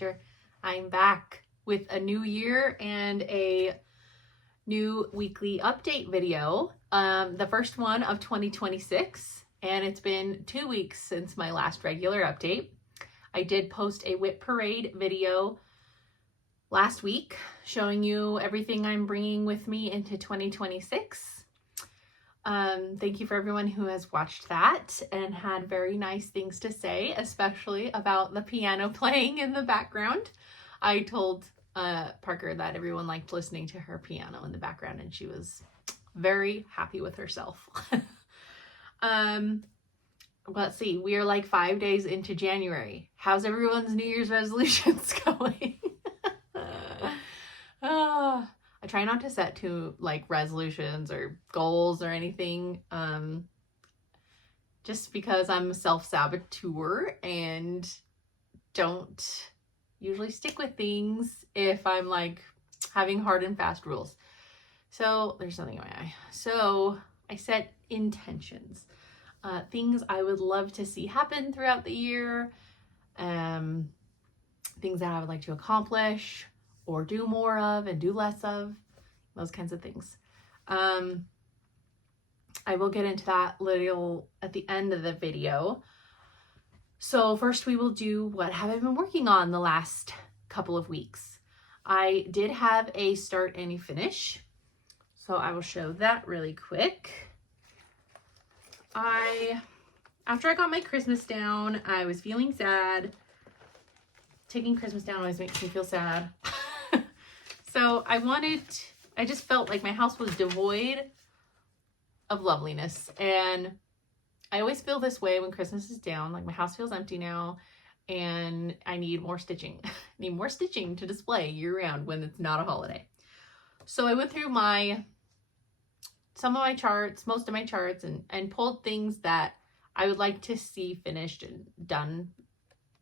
Stitcher. I'm back with a new year and a new weekly update video. The first one of 2026, and it's been 2 weeks since my last regular update. I did post a WIP parade video last week showing you everything I'm bringing with me into 2026. Thank you for everyone who has watched that and had very nice things to say, especially about the piano playing in the background. I told Parker that everyone liked listening to her piano in the background, and she was very happy with herself. Let's see, we are like 5 days into January. How's everyone's New Year's resolutions going? I try not to set to like resolutions or goals or anything, just because I'm a self-saboteur and don't usually stick with things if I'm like having hard and fast rules. So there's something in my eye. So I set intentions, things I would love to see happen throughout the year, things that I would like to accomplish or do more of and do less of, those kinds of things. I will get into that little at the end of the video. So first we will do what have I been working on the last couple of weeks. I did have a start and a finish, so I will show that really quick. After I got my Christmas down, I was feeling sad. Taking Christmas down always makes me feel sad. So I just felt like my house was devoid of loveliness, and I always feel this way when Christmas is down. Like my house feels empty now, and I need more stitching. I need more stitching to display year round when it's not a holiday. So I went through some of my charts, most of my charts, and pulled things that I would like to see finished and done,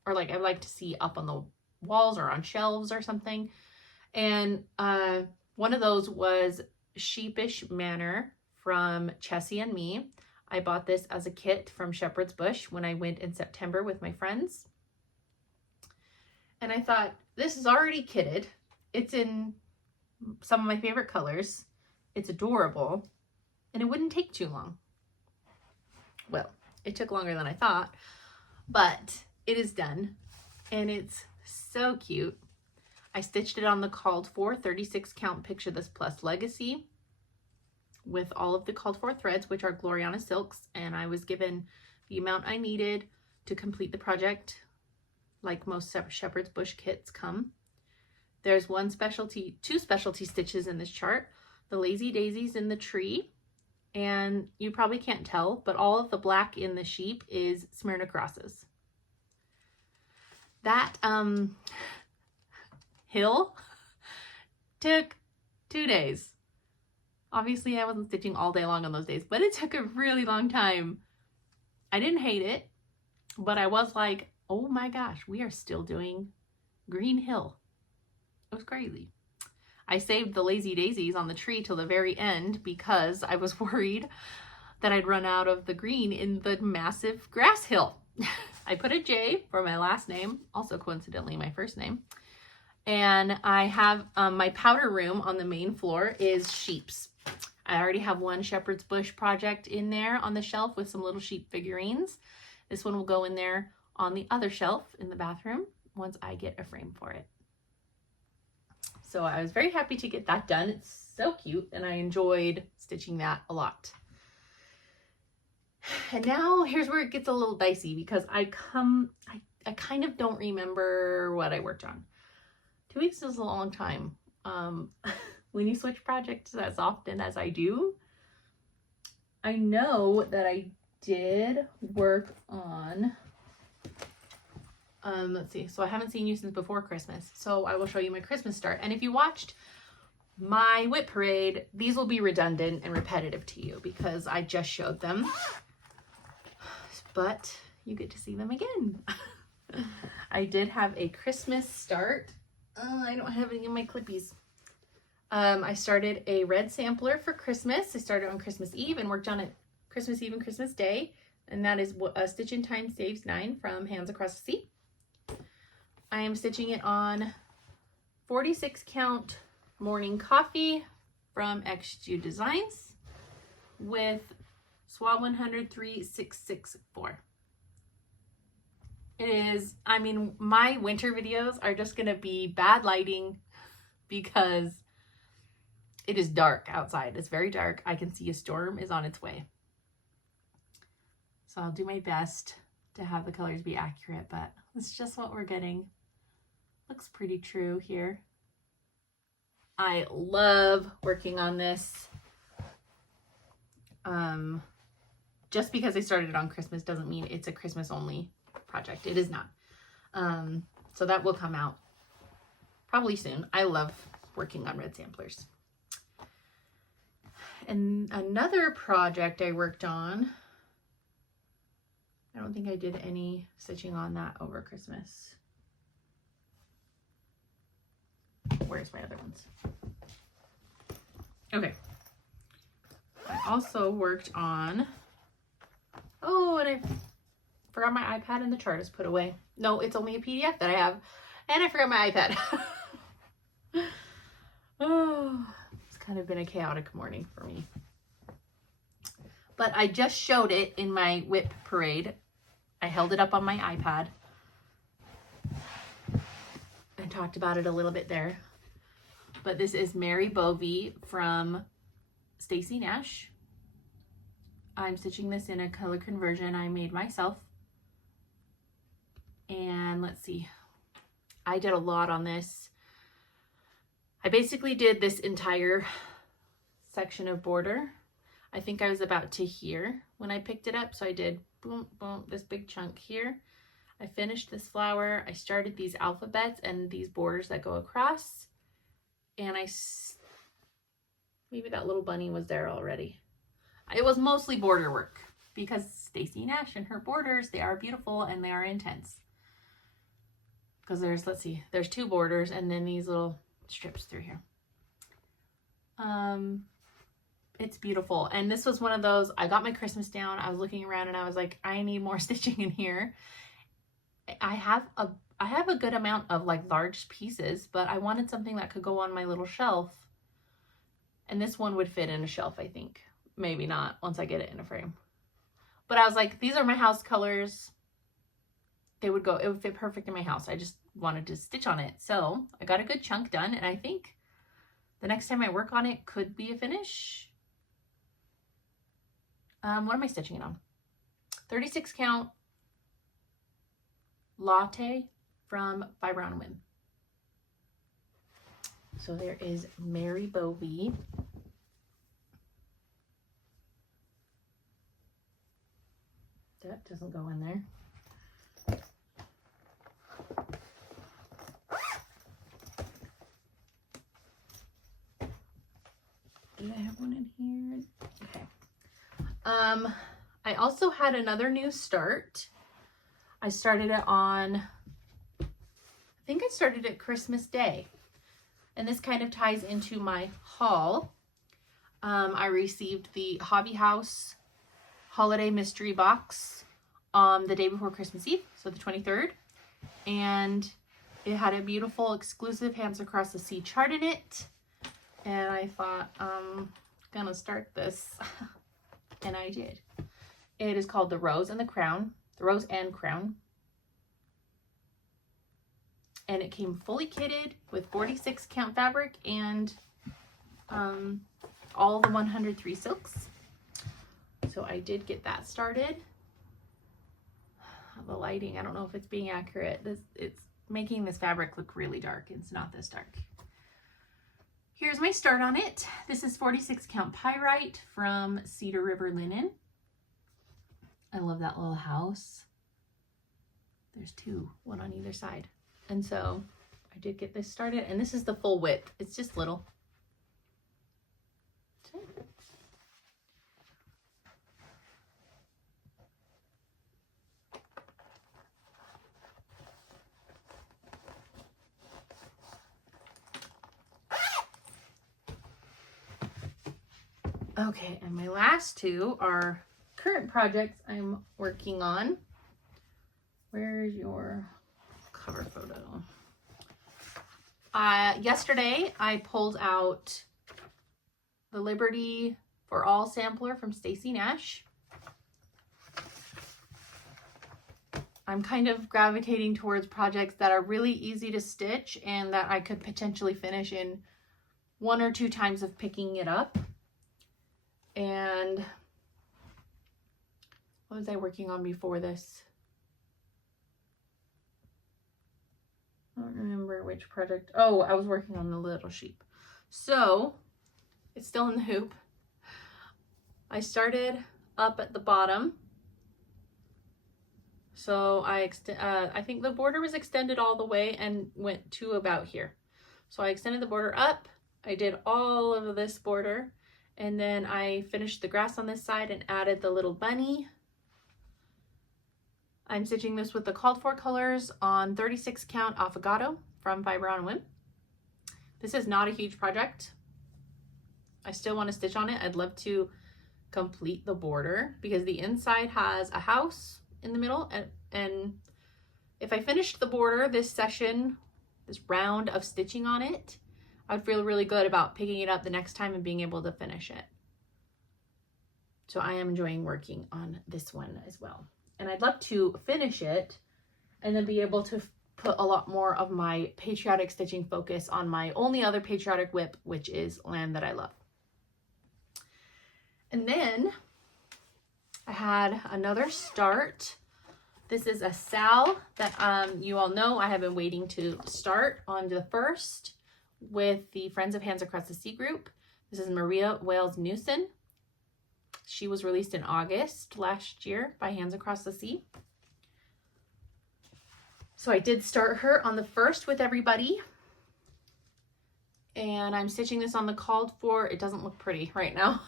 or like I would like to see up on the walls or on shelves or something. And one of those was Sheepish Manor from Chessie and Me. I bought this as a kit from Shepherd's Bush when I went in September with my friends. And I thought, this is already kitted. It's in some of my favorite colors. It's adorable. And it wouldn't take too long. Well, it took longer than I thought, but it is done. And it's so cute. I stitched it on the called for 36 count Picture This Plus Legacy with all of the called for threads, which are Gloriana silks, and I was given the amount I needed to complete the project, like most Shepherd's Bush kits come. There's two specialty stitches in this chart, the Lazy Daisies in the tree, and you probably can't tell, but all of the black in the sheep is Smyrna crosses. That hill took 2 days. Obviously I wasn't stitching all day long on those days, but it took a really long time. I didn't hate it, but I was like, oh my gosh, we are still doing Green Hill. It was crazy. I saved the Lazy Daisies on the tree till the very end because I was worried that I'd run out of the green in the massive grass hill. I put a J for my last name, also coincidentally my first name. And I have my powder room on the main floor is sheeps. I already have one Shepherd's Bush project in there on the shelf with some little sheep figurines. This one will go in there on the other shelf in the bathroom once I get a frame for it. So I was very happy to get that done. It's so cute, and I enjoyed stitching that a lot. And now here's where it gets a little dicey because I kind of don't remember what I worked on. 2 weeks is a long time. When you switch projects as often as I do, I know that I did work on, let's see, so I haven't seen you since before Christmas, so I will show you my Christmas start. And if you watched my WIP parade, these will be redundant and repetitive to you because I just showed them, but you get to see them again. I did have a Christmas start. I don't have any of my clippies. I started a red sampler for Christmas. I started on Christmas Eve and worked on it Christmas Eve and Christmas Day. And that is Stitch in Time Saves 9 from Hands Across the Sea. I am stitching it on 46 count Morning Coffee from XG Designs with Swab 100-3664. It is, I mean, my winter videos are just gonna be bad lighting because it is dark outside. It's very dark. I can see a storm is on its way. So I'll do my best to have the colors be accurate, but it's just what we're getting. Looks pretty true here. I love working on this. Just because I started it on Christmas doesn't mean it's a Christmas only project. It is not. So that will come out probably soon. I love working on red samplers. And another project I worked on, I don't think I did any stitching on that over Christmas. Where's my other ones? Okay. I also worked on, oh, and I forgot my iPad and the chart is put away. No, it's only a PDF that I have. And I forgot my iPad. Oh, it's kind of been a chaotic morning for me. But I just showed it in my WIP parade. I held it up on my iPad and talked about it a little bit there. But this is Mary Bovey from Stacy Nash. I'm stitching this in a color conversion I made myself. And let's see, I did a lot on this. I basically did this entire section of border. I think I was about to here when I picked it up. So I did boom, boom, this big chunk here. I finished this flower. I started these alphabets and these borders that go across. And maybe that little bunny was there already. It was mostly border work because Stacy Nash and her borders, they are beautiful and they are intense. Because there's, let's see, there's two borders and then these little strips through here. It's beautiful. And this was one of those, I got my Christmas down. I was looking around and I was like, I need more stitching in here. I have a good amount of like large pieces, but I wanted something that could go on my little shelf. And this one would fit in a shelf, I think. Maybe not once I get it in a frame. But I was like, these are my house colors. It would fit perfect in my house. I just wanted to stitch on it. So I got a good chunk done. And I think the next time I work on it could be a finish. What am I stitching it on? 36 count Latte from By Brown & Wynn. So there is Mary Bovey. That doesn't go in there. Do I have one in here? Okay. I also had another new start. I started it on, I think I started it Christmas Day. And this kind of ties into my haul. I received the Hobby House Holiday Mystery Box on the day before Christmas Eve, so the 23rd. And it had a beautiful exclusive Hands Across the Sea chart in it. And I thought, I'm gonna start this. And I did. It is called The Rose and the Crown. The Rose and Crown. And it came fully kitted with 46 count fabric and all the 103 silks. So I did get that started. The lighting, I don't know if it's being accurate. It's making this fabric look really dark. It's not this dark. Here's my start on it. This is 46 count pyrite from Cedar River Linen. I love that little house. There's two, one on either side. And so I did get this started, and this is the full width. It's just little. Okay, and my last two are current projects I'm working on. Where's your cover photo. Yesterday I pulled out the Liberty for All sampler from Stacy Nash. I'm kind of gravitating towards projects that are really easy to stitch and that I could potentially finish in 1 or 2 times of picking it up. And what was I working on before this? I don't remember which project. Oh, I was working on the little sheep. So it's still in the hoop. I started up at the bottom. So I think the border was extended all the way and went to about here. So I extended the border up. I did all of this border, and then I finished the grass on this side and added the little bunny. I'm stitching this with the called for colors on 36 count Affogato from Fiber on Whim. This is not a huge project. I still want to stitch on it. I'd love to complete the border because the inside has a house in the middle, and if I finished the border this session, this round of stitching on it, I'd feel really good about picking it up the next time and being able to finish it. So I am enjoying working on this one as well. And I'd love to finish it and then be able to put a lot more of my patriotic stitching focus on my only other patriotic WIP, which is Land That I Love. And then I had another start. This is a Sal that you all know I have been waiting to start on the 1st with the Friends of Hands Across the Sea group. This is Maria Wales Newson. She was released in August last year by Hands Across the Sea. So I did start her on the 1st with everybody. And I'm stitching this on the called for. It doesn't look pretty right now,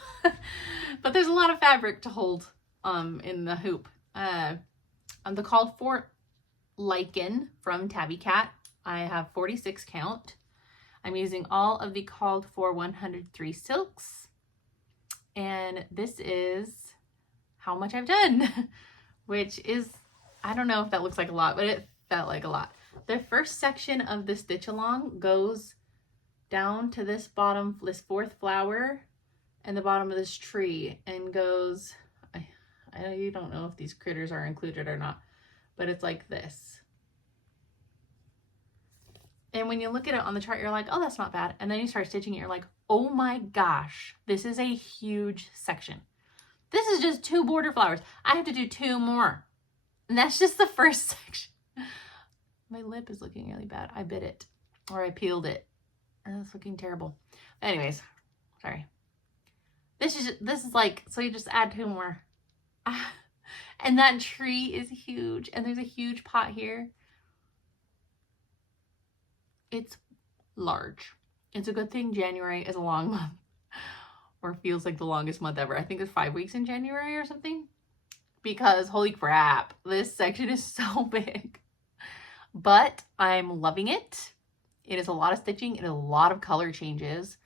but there's a lot of fabric to hold in the hoop. On the called for Lichen from Tabby Cat, I have 46 count. I'm using all of the called for 103 silks. And this is how much I've done, which is, I don't know if that looks like a lot, but it felt like a lot. The first section of the stitch along goes down to this bottom, this 4th flower and the bottom of this tree, and goes, you don't know if these critters are included or not, but it's like this. And when you look at it on the chart, you're like, oh, that's not bad. And then you start stitching it, you're like, oh my gosh, this is a huge section. This is just 2 border flowers. I have to do 2 more. And that's just the first section. My lip is looking really bad. I bit it, or I peeled it. And it's looking terrible. Anyways, sorry. This is like, so you just add 2 more. And that tree is huge, and there's a huge pot here. It's large. It's a good thing January is a long month, or feels like the longest month ever. I think it's 5 weeks in January or something, because holy crap, this section is so big. But I'm loving it. It is a lot of stitching and a lot of color changes,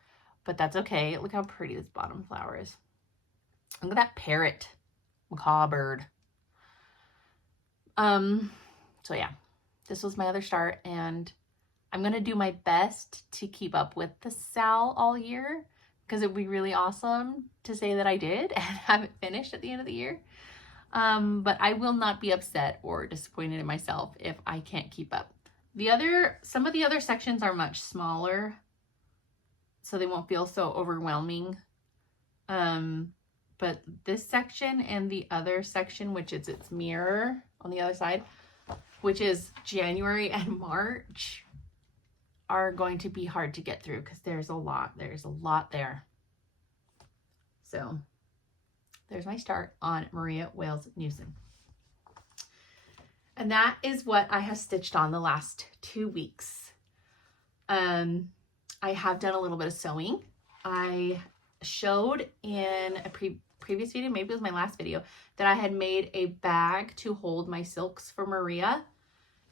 but that's okay. Look how pretty this bottom flower is. Look at that parrot, macaw bird. So yeah, this was my other start, and I'm going to do my best to keep up with the Sal all year, because it would be really awesome to say that I did and have it finished at the end of the year. But I will not be upset or disappointed in myself if I can't keep up. Some of the other sections are much smaller, so they won't feel so overwhelming. But this section and the other section, which is its mirror on the other side, which is January and March, are going to be hard to get through because there's a lot there. So there's my start on Maria Wales Newson. And that is what I have stitched on the last 2 weeks. I have done a little bit of sewing. I showed in a previous video, maybe it was my last video, that I had made a bag to hold my silks for Maria.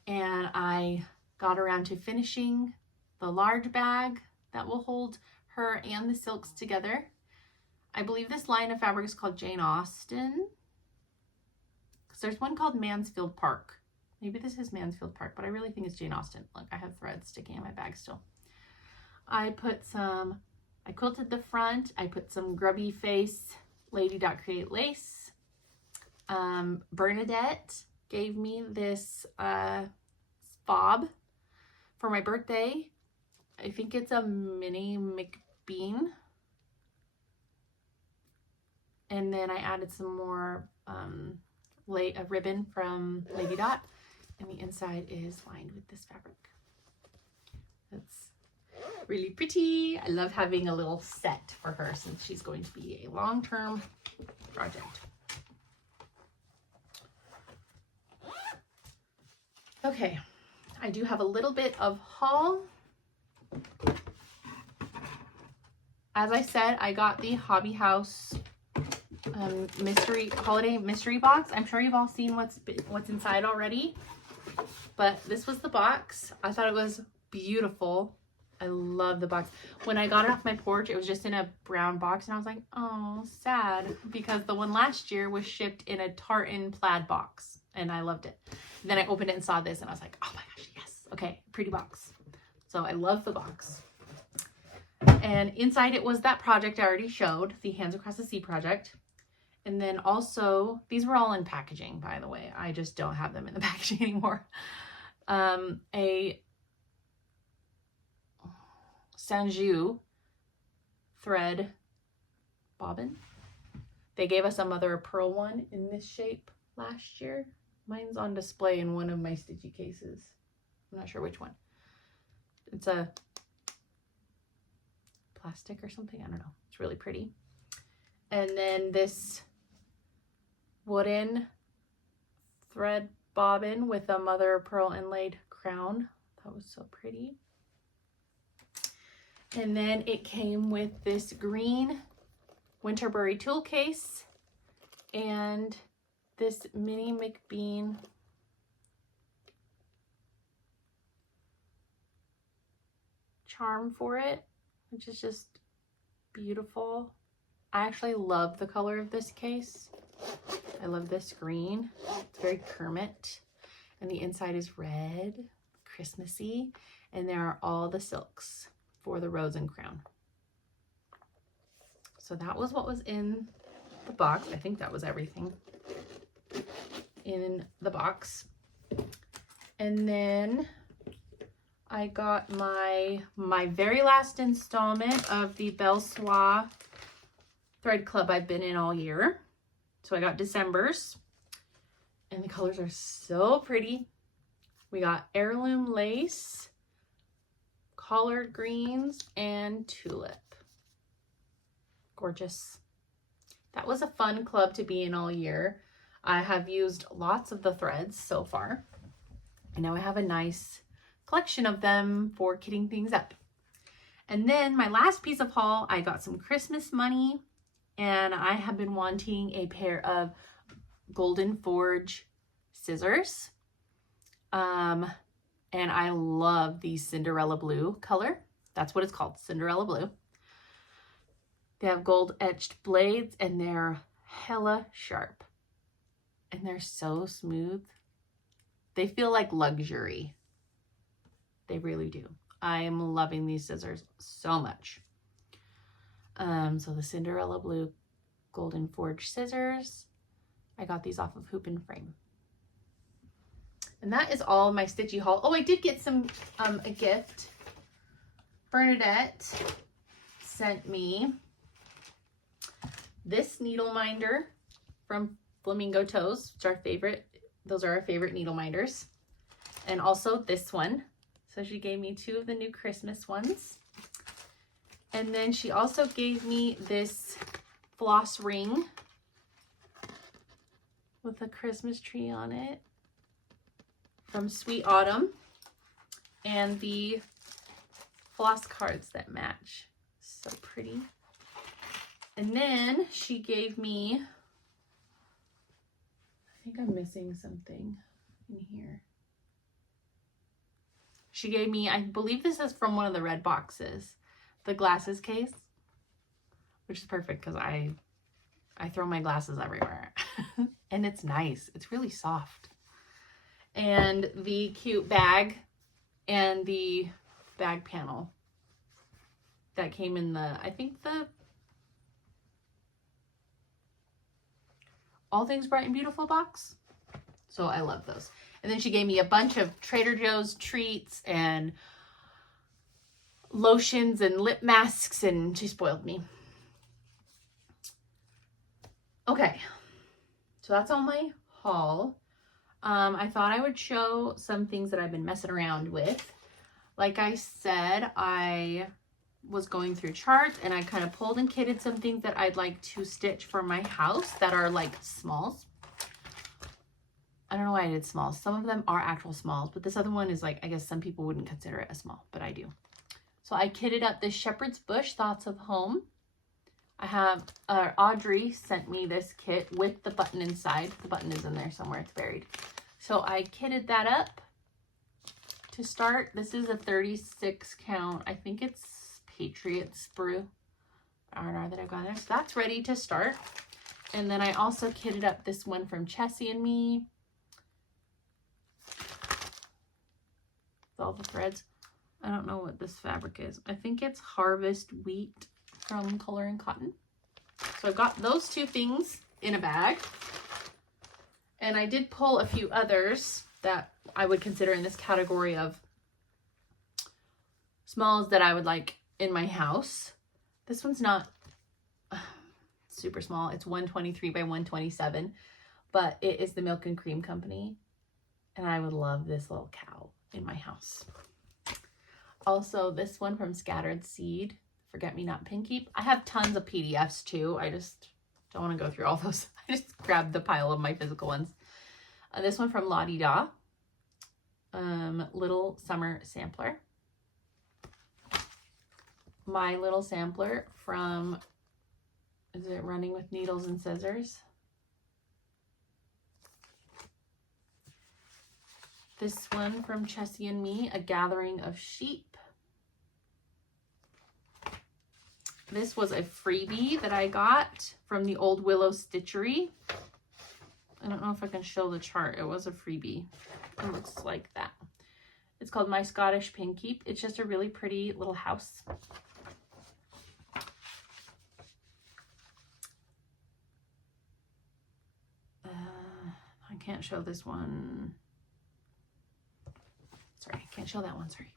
And I got around to finishing the large bag that will hold her and the silks together. I believe this line of fabric is called Jane Austen, because there's one called Mansfield Park. Maybe this is Mansfield Park, but I really think it's Jane Austen. Look, I have threads sticking in my bag still. I quilted the front. I put some grubby face Lady Dot Create lace. Bernadette gave me this fob for my birthday. I think it's a mini McBean. And then I added some more a ribbon from Lady Dot. And the inside is lined with this fabric. That's really pretty. I love having a little set for her since she's going to be a long-term project. Okay, I do have a little bit of haul. As I said, I got the Hobby House holiday mystery box. I'm sure you've all seen what's inside already, but this was the box. I thought it was beautiful. I love the box. When I got it off my porch, it was just in a brown box, and I was like, oh, sad, because the one last year was shipped in a tartan plaid box, and I loved it. And then I opened it and saw this, and I was like, oh my gosh, yes. Okay, pretty box. So I love the box. And inside it was that project I already showed, the Hands Across the Sea project. And then also, these were all in packaging, by the way. I just don't have them in the packaging anymore. A Sanju thread bobbin. They gave us a mother of pearl one in this shape last year. Mine's on display in one of my stitchy cases. I'm not sure which one. It's a plastic or something. I don't know. It's really pretty. And then this wooden thread bobbin with a mother of pearl inlaid crown. That was so pretty. And then it came with this green Winterbury tool case and this mini McBean charm for it, which is just beautiful. I actually love the color of this case. I love this green. It's very Kermit. And the inside is red, Christmassy. And there are all the silks for the rose and crown. So that was what was in the box. I think that was everything in the box. And then I got my very last installment of the Belle Soie thread club I've been in all year. So I got December's, and the colors are so pretty. We got heirloom lace, collard greens, and tulip. Gorgeous. That was a fun club to be in all year. I have used lots of the threads so far, and now I have a nice collection of them for kitting things up. And then my last piece of haul, I got some Christmas money, and I have been wanting a pair of Golden Forge scissors. And I love the Cinderella blue color. That's what it's called, Cinderella blue. They have gold etched blades, and they're hella sharp. And they're so smooth. They feel like luxury. They really do. I am loving these scissors so much. So the Cinderella blue Golden Forge scissors. I got these off of Hoop and Frame. And that is all of my stitchy haul. Oh, I did get some a gift. Bernadette sent me this needle minder from Flamingo Toes, which are our favorite. Those are our favorite needle minders. And also this one. So she gave me 2 of the new Christmas ones. And then she also gave me this floss ring with a Christmas tree on it from Sweet Autumn, and the floss cards that match. So pretty. And then she gave me, I think I'm missing something in here. She gave me, I believe this is from one of the red boxes, the glasses case, which is perfect because I throw my glasses everywhere. And it's nice. It's really soft. and the cute bag and the bag panel that came in the, I think the All Things Bright and Beautiful box. So I love those. And then she gave me a bunch of Trader Joe's treats and lotions and lip masks, and she spoiled me. Okay, so that's all my haul. I thought I would show some things that I've been messing around with. Like I said, I was going through charts and I kind of pulled and kitted some things that I'd like to stitch for my house that are like smalls. I don't know why I did smalls. Some of them are actual smalls, but this other one is like, I guess some people wouldn't consider it a small, but I do. So I kitted up this Shepherd's Bush Thoughts of Home. I have, Audrey sent me this kit with the button inside. The button is in there somewhere, it's buried. So I kitted that up to start. This is a 36 count. I think it's Patriot Sprue R&R that I've got there. So that's ready to start. And then I also kitted up this one from Chessie and me. All the threads. I don't know what this fabric is. I think it's Harvest Wheat from Color and Cotton. So I've got those two things in a bag. And I did pull a few others that I would consider in this category of smalls that I would like in my house. This one's not super small. It's 123 by 127, but it is the Milk and Cream Company. And I would love this little cow in my house. Also, this one from Scattered Seed, Forget Me Not Pin Keep. I have tons of PDFs too. I just don't want to go through all those. I just grabbed the pile of my physical ones. This one from La Di Da, Little Summer Sampler. My little sampler from, is it Running with Needles and Scissors? This one from Chessie and Me, A Gathering of Sheep. This was a freebie that I got from the Old Willow Stitchery. I don't know if I can show the chart. It was a freebie. It looks like that. It's called My Scottish Pin Keep. It's just a really pretty little house. I can't show this one. Sorry, I can't show that one, sorry.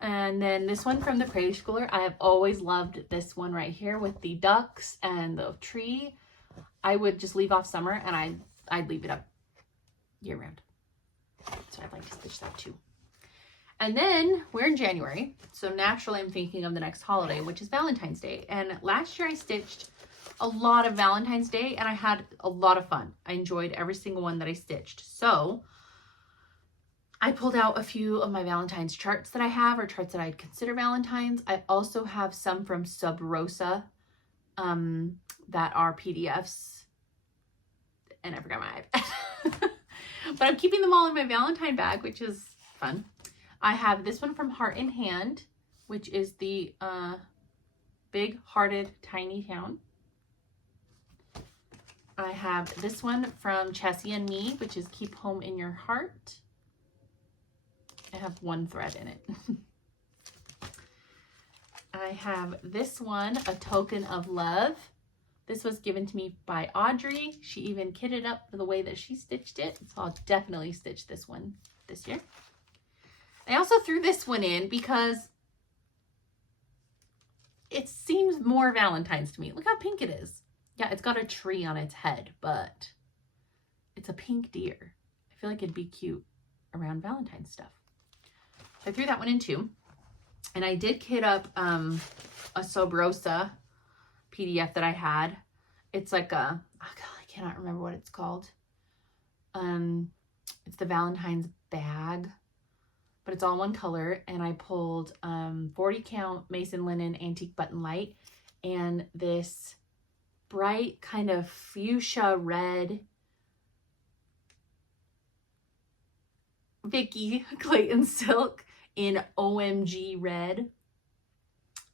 And then this one from the Creative Schooler. I have always loved this one right here with the ducks and the tree. I would just leave off summer and I'd leave it up year round. So I'd like to stitch that too. And then we're in January. So naturally I'm thinking of the next holiday, which is Valentine's Day. And last year I stitched a lot of Valentine's Day and I had a lot of fun. I enjoyed every single one that I stitched. So I pulled out a few of my Valentine's charts that I have, or charts that I'd consider Valentine's. I also have some from Sub Rosa that are PDFs. And I forgot my iPad. But I'm keeping them all in my Valentine bag, which is fun. I have this one from Heart in Hand, which is the Big Hearted Tiny Town. I have this one from Chessie and Me, which is Keep Home in Your Heart. I have one thread in it. I have this one, A Token of Love. This was given to me by Audrey. She even kitted up the way that she stitched it. So I'll definitely stitch this one this year. I also threw this one in because it seems more Valentine's to me. Look how pink it is. Yeah, it's got a tree on its head, but it's a pink deer. I feel like it'd be cute around Valentine's stuff. So I threw that one in too. And I did kit up a Sub Rosa PDF that I had. It's like a, oh God, I cannot remember what it's called. It's the Valentine's bag, but it's all one color. And I pulled 40 count Mason Linen Antique Button Light and this bright kind of fuchsia red Vicky Clayton silk in OMG red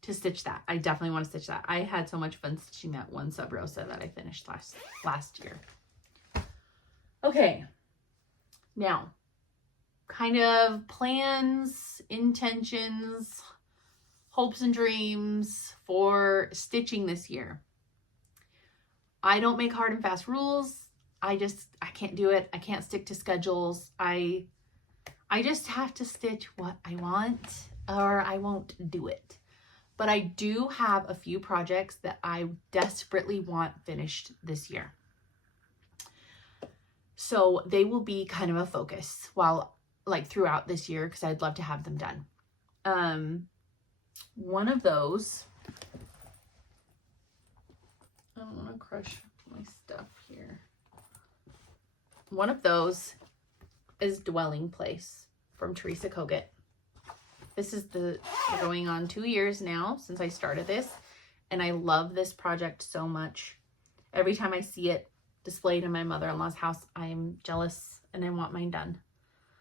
to stitch that. I definitely want to stitch that. I had so much fun stitching that one Sub Rosa that I finished last year. Okay, now kind of plans, intentions, hopes and dreams for stitching this year. I don't make hard and fast rules. I can't do it. I can't stick to schedules. I just have to stitch what I want, or I won't do it. But I do have a few projects that I desperately want finished this year. So they will be kind of a focus throughout this year, because I'd love to have them done. One of those, I don't want to crush my stuff here. One of those is Dwelling Place from Teresa Kogut. This is we're going on 2 years now since I started this, and I love this project so much. Every time I see it displayed in my mother-in-law's house, I'm jealous and I want mine done.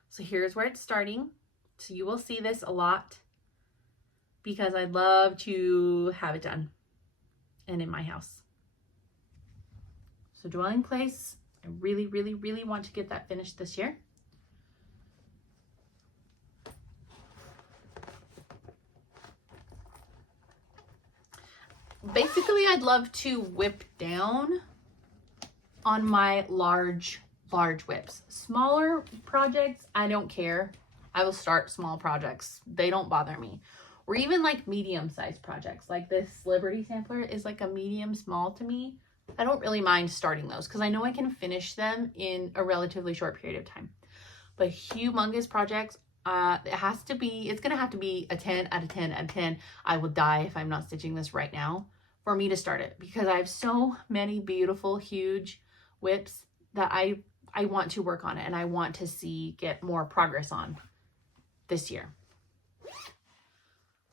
So here's where it's starting. So you will see this a lot, because I'd love to have it done and in my house. So Dwelling Place, I really, really, really want to get that finished this year. Basically, I'd love to whip down on my large whips. Smaller projects, I don't care. I will start small projects. They don't bother me. Or even like medium-sized projects. Like this Liberty sampler is like a medium small to me. I don't really mind starting those, because I know I can finish them in a relatively short period of time. But humongous projects, it's gonna have to be a 10 out of 10 out of 10. I will die if I'm not stitching this right now for me to start it, because I have so many beautiful, huge whips that I want to work on it, and I want to get more progress on this year.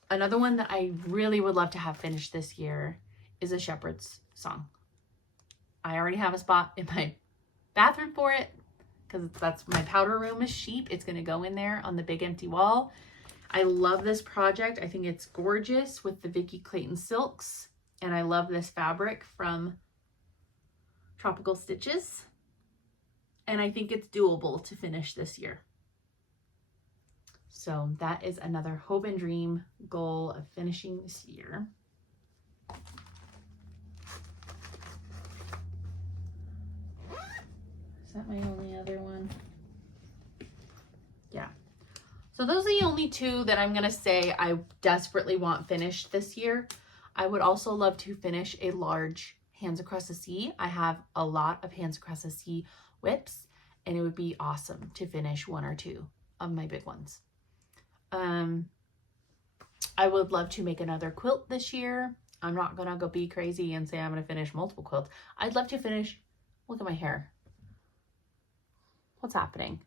Another one that I really would love to have finished this year is a Shepherd's Song. I already have a spot in my bathroom for it, because that's my powder room is sheep. It's going to go in there on the big empty wall. I love this project. I think it's gorgeous with the Vicky Clayton silks, and I love this fabric from Tropical Stitches, and I think it's doable to finish this year. So that is another hope and dream goal of finishing this year. Is that my only other one? Yeah. So those are the only two that I'm going to say I desperately want finished this year. I would also love to finish a large Hands Across the Sea. I have a lot of Hands Across the Sea whips, and it would be awesome to finish 1 or 2 of my big ones. I would love to make another quilt this year. I'm not gonna go be crazy and say I'm gonna finish multiple quilts. I'd love to finish, look at my hair. What's happening?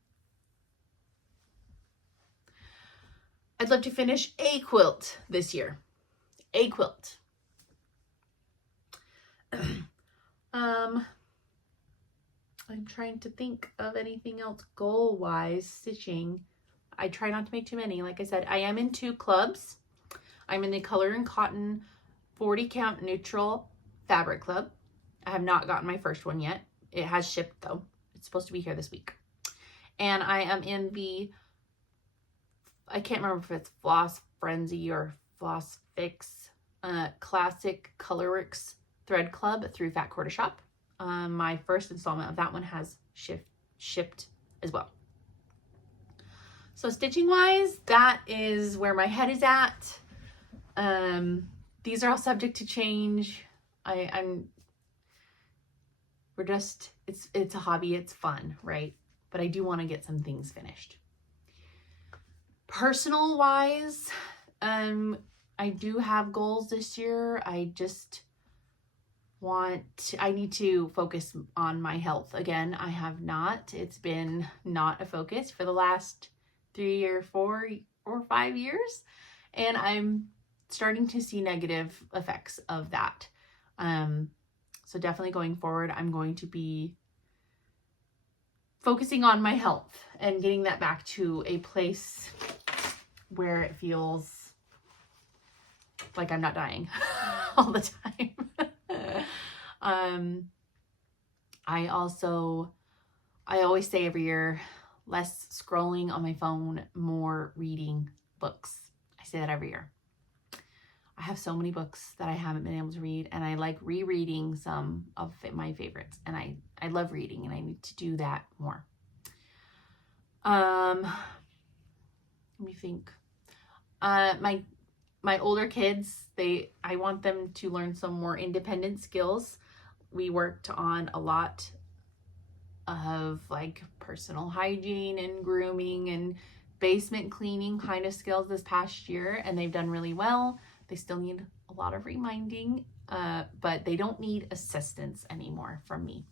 I'd love to finish a quilt this year. A quilt. I'm trying to think of anything else goal-wise stitching. I try not to make too many. Like I said, I am in 2 clubs. I'm in the Color and Cotton 40 count neutral fabric club. I have not gotten my first one yet. It has shipped though. It's supposed to be here this week. And I am in the, I can't remember if it's Floss Frenzy or Floss Fix, Classic Colorworks Thread Club through Fat Quarter Shop. My first installment of that one has shipped as well. So stitching wise, that is where my head is at. These are all subject to change. It's a hobby, it's fun, right? But I do want to get some things finished. Personal wise, I do have goals this year. I need to focus on my health again. I have not. It's been not a focus for the last 3 or 4 or 5 years, and I'm starting to see negative effects of that. So definitely going forward, I'm going to be focusing on my health and getting that back to a place where it feels like I'm not dying all the time. I always say every year, Less scrolling on my phone, more reading books. I say that every year. I have so many books that I haven't been able to read, and I like rereading some of my favorites, and I love reading, and I need to do that more. Let me think. My older kids, I want them to learn some more independent skills. We worked on a lot of like personal hygiene and grooming and basement cleaning kind of skills this past year, and they've done really well. They still need a lot of reminding, but they don't need assistance anymore from me,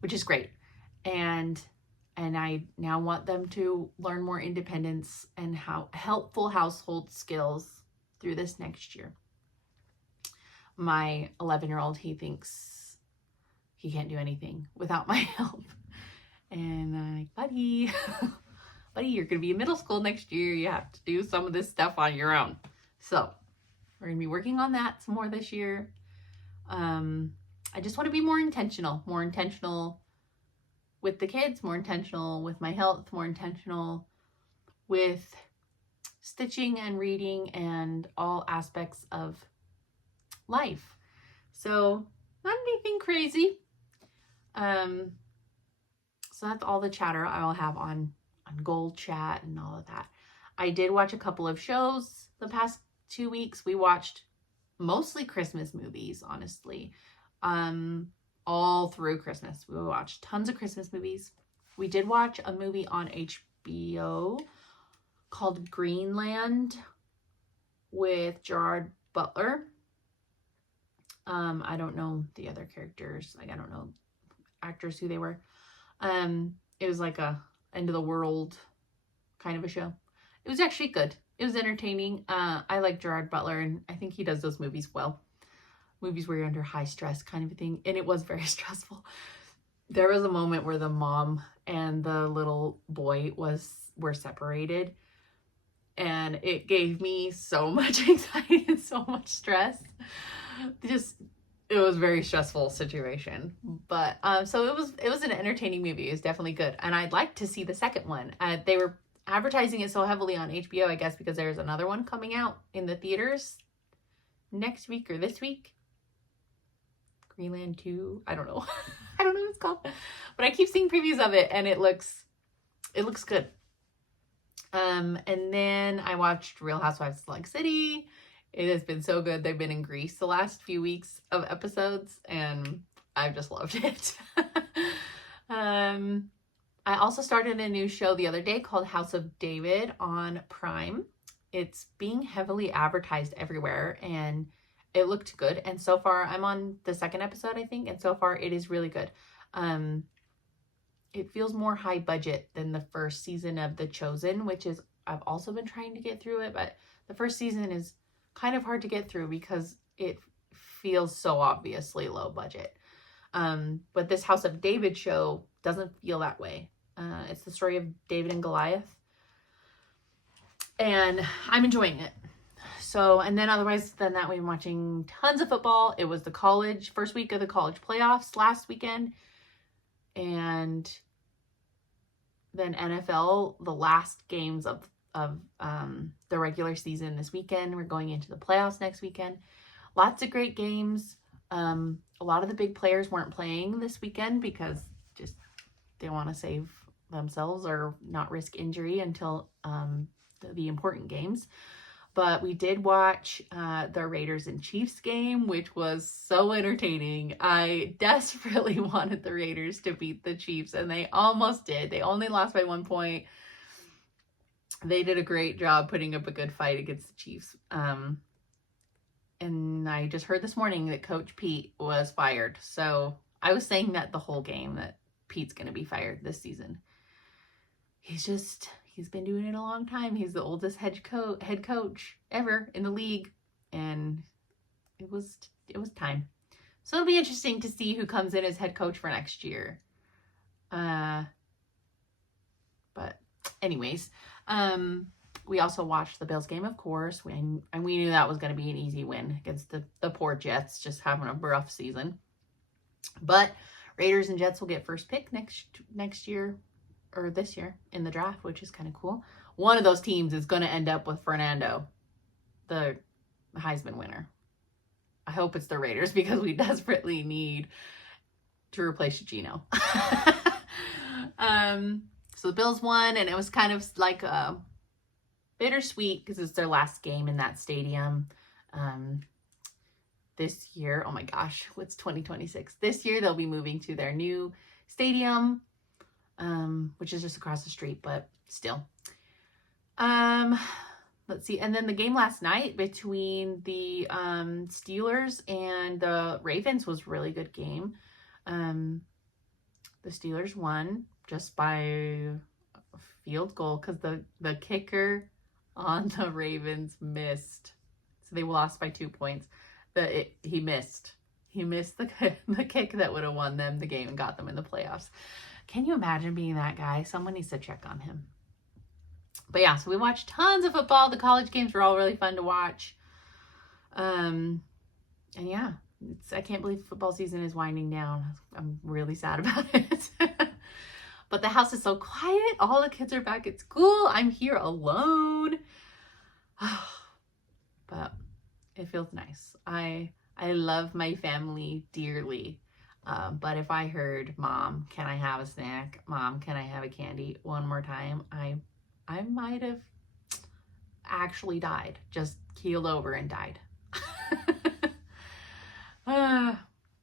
which is great. And I now want them to learn more independence and how helpful household skills through this next year. My 11-year-old, he thinks he can't do anything without my help. And I'm like, buddy, you're going to be in middle school next year. You have to do some of this stuff on your own. So we're going to be working on that some more this year. I just want to be more intentional with the kids, more intentional with my health, more intentional with stitching and reading and all aspects of life. So not anything crazy. So that's all the chatter I'll have on Gold Chat and all of that. I did watch a couple of shows the past 2 weeks. We watched mostly Christmas movies, honestly. All through Christmas. We watched tons of Christmas movies. We did watch a movie on HBO called Greenland with Gerard Butler. I don't know the other characters. Like, I don't know actors who they were. It was like a end of the world kind of a show. It was actually good. It was entertaining. I like Gerard Butler, and I think he does those movies well. Movies where you're under high stress kind of a thing. And it was very stressful. There was a moment where the mom and the little boy were separated. And it gave me so much anxiety and so much stress. It was a very stressful situation. But so it was an entertaining movie. It was definitely good. And I'd like to see the second one. They were advertising it so heavily on HBO, I guess, because there's another one coming out in the theaters next week or this week. Greenland 2. I don't know. I don't know what it's called. But I keep seeing previews of it, and it looks good. And then I watched Real Housewives of Salt Lake City. It has been so good. They've been in Greece the last few weeks of episodes, and I've just loved it. I also started a new show the other day called House of David on Prime. It's being heavily advertised everywhere, and it looked good. And so far, I'm on the second episode, I think, and so far it is really good. It feels more high budget than the first season of The Chosen, which is, I've also been trying to get through it, but the first season is kind of hard to get through because it feels so obviously low budget. But this House of David show doesn't feel that way. It's the story of David and Goliath, and I'm enjoying it. So, and then otherwise than that, we've been watching tons of football. It was the first week of the college playoffs last weekend. And then NFL, the last games of the regular season this weekend. We're going into the playoffs next weekend. Lots of great games. A lot of the big players weren't playing this weekend because just they want to save themselves or not risk injury until the important games. But we did watch the Raiders and Chiefs game, which was so entertaining. I desperately wanted the Raiders to beat the Chiefs, and they almost did. They only lost by 1 point. They did a great job putting up a good fight against the Chiefs. And I just heard this morning that Coach Pete was fired. So I was saying that the whole game, that Pete's going to be fired this season. He's been doing it a long time. He's the oldest head coach ever in the league. And it was time. So it'll be interesting to see who comes in as head coach for next year. But anyways, we also watched the Bills game, of course. And we knew that was going to be an easy win against the poor Jets, just having a rough season. But Raiders and Jets will get first pick next year. or this year in the draft, which is kind of cool. One of those teams is going to end up with Fernando, the Heisman winner. I hope it's the Raiders because we desperately need to replace Gino. So the Bills won, and it was kind of like bittersweet because it's their last game in that stadium. This year, oh my gosh, what's 2026? This year they'll be moving to their new stadium, which is just across the street, but still. Let's see. And then the game last night between the Steelers and the Ravens was a really good game. The Steelers won just by a field goal because the kicker on the Ravens missed. So they lost by 2 points. He missed. He missed the kick that would have won them the game and got them in the playoffs. Can you imagine being that guy? Someone needs to check on him. But yeah, so we watched tons of football. The college games were all really fun to watch. And yeah, I can't believe football season is winding down. I'm really sad about it. But the house is so quiet. All the kids are back at school. I'm here alone. But it feels nice. I love my family dearly. But if I heard, Mom, can I have a snack? Mom, can I have a candy one more time? I might have actually died. Just keeled over and died.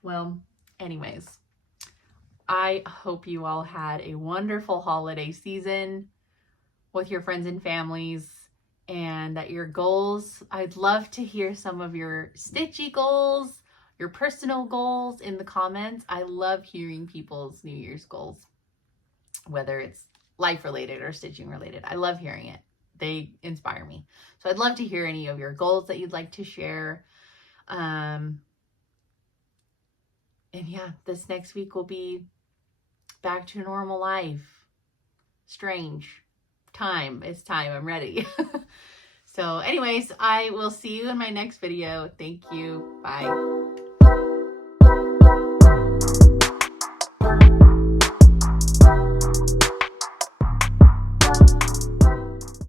Well, anyways, I hope you all had a wonderful holiday season with your friends and families, and that your goals, I'd love to hear some of your stitchy goals, your personal goals in the comments. I love hearing people's New Year's goals, whether it's life related or stitching related. I love hearing it. They inspire me. So I'd love to hear any of your goals that you'd like to share. And yeah, this next week will be back to normal life. Strange time. It's time. I'm ready. So anyways, I will see you in my next video. Thank you. Bye.